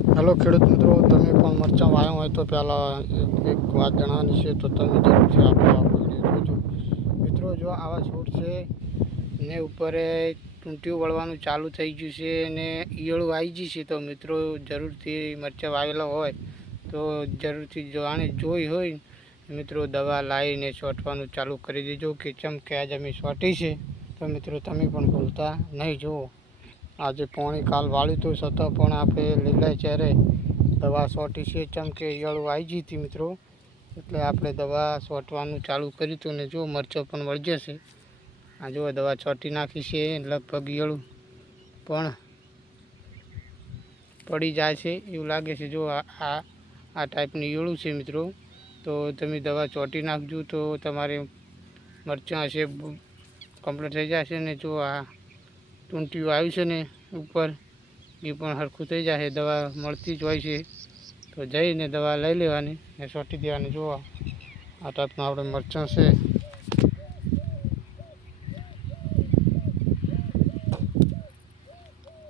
Hello ખેડૂત મિત્રો, તમે પણ મરચાં વાવ્યા હોય તો પહેલાં એક વાત જણાવવાની છે, તો તમે જરૂરથી આપણો વિડીયો જોજો. મિત્રો, જો આવા છોડ છે ને ઉપર ટૂંટિયું વળવાનું ચાલુ થઈ ગયું છે ને ઈયળું આવી ગઈ છે, તો મિત્રો જરૂરથી મરચાં વાવેલા હોય તો જરૂરથી જોઈ હોય મિત્રો દવા લાવીને છોંટવાનું ચાલુ કરી દેજો. કે ચમ કે આજ અમે છોંટી છે, તો મિત્રો તમે પણ ભૂલતા નહીં. જુઓ, આજે પાણી કાલ વાળ્યું તો છતાં પણ આપણે લીલા ચહેરે દવા છોંટી છે. ચમ કે ઈયળું આવી ગઈ હતી મિત્રો, એટલે આપણે દવા છોંટવાનું ચાલુ કર્યું હતું ને જો મરચાં પણ વળી જશે. આ જો દવા છોંટી નાખી છે, લગભગ ઈયળું પણ પડી જાય છે એવું લાગે છે. જો આ ટાઈપનું ઈયળું છે મિત્રો, તો તમે દવા છોંટી નાખજો તો તમારે મરચાં હશે કમ્પ્લીટ થઈ જશે. ને જો આ ટૂંટિયું આવ્યું છે ને ઉપર, એ પણ સરખું થઈ જાય. દવા મળતી જ હોય છે, તો જઈને દવા લઈ લેવાની ને છોંટી દેવાની. જો આ ટાઈપના આપણે મરચાં છે.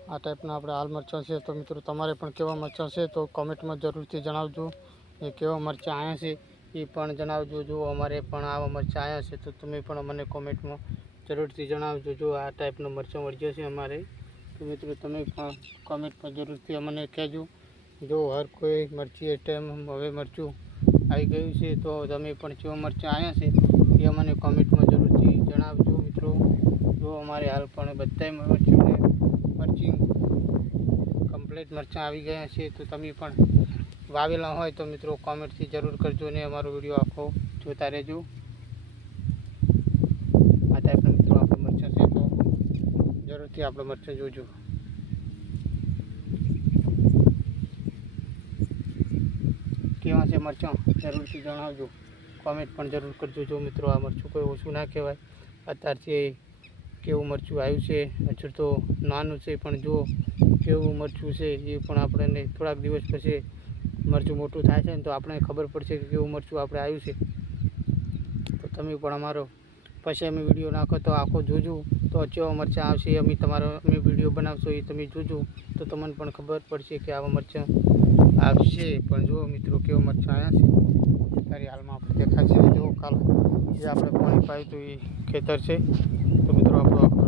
આ ટાઈપના આપણે હાલ મરચાં છે. તો મિત્રો તમારે પણ કેવા મરચાં છે તો કોમેન્ટમાં જરૂરથી જણાવજો. એ કેવા મરચાં આવ્યા છે એ પણ જણાવજો. જો અમારે પણ આવા મરચાં આવ્યા છે તો તમે પણ મને કોમેન્ટમાં જરૂરથી જણાવજો. જો આ ટાઈપનું મરચાં વળગ્યો છે અમારે, તો મિત્રો તમે પણ કોમેન્ટમાં જરૂરથી અમને કહેજો. જો હર કોઈ મરચી એ ટાઈમ હવે મરચું આવી ગયું છે, તો તમે પણ કેવા મરચાં આવ્યા છે એ અમને કોમેન્ટમાં જરૂરથી જણાવજો. મિત્રો, જો અમારે હાલ પણ બધાય મરચી કમ્પ્લીટ મરચાં આવી ગયા છે, તો તમે પણ વાવેલા હોય તો મિત્રો કોમેન્ટથી જરૂર કરજો ને અમારો વિડીયો આખો જોતા રહેજો. આ ટાઈપના મિત્રો આપણે મરચાં છે, તો જરૂરથી આપણે મરચાં જોજો. કેવા છે મરચાં જરૂરથી જણાવજો, કોમેન્ટ પણ જરૂર કરજો. જો મિત્રો આ મરચું કોઈ ઓછું ના કહેવાય, અત્યારથી કેવું મરચું આવ્યું છે. હજુ તો નાનું છે, પણ જો કેવું મરચું છે એ પણ આપણને થોડાક દિવસ પછી મરચું મોટું થાય છે ને તો આપણે ખબર પડશે કે કેવું મરચું આપણે આવ્યું છે. તો તમે પણ અમારો પછી અમે વિડીયો નાખો તો આખો જોજો, તો કેવા મરચાં આવશે અમે વિડીયો બનાવશો એ તમે જોજો, તો તમને પણ ખબર પડશે કે આવા મરચાં આવશે. પણ જો મિત્રો કેવા મરચાં આવ્યા છે અત્યારે હાલમાં આપણે દેખાશે. જો કાલ જે આપણે પાણી પાયું તો એ ખેતર છે, તો મિત્રો આપણો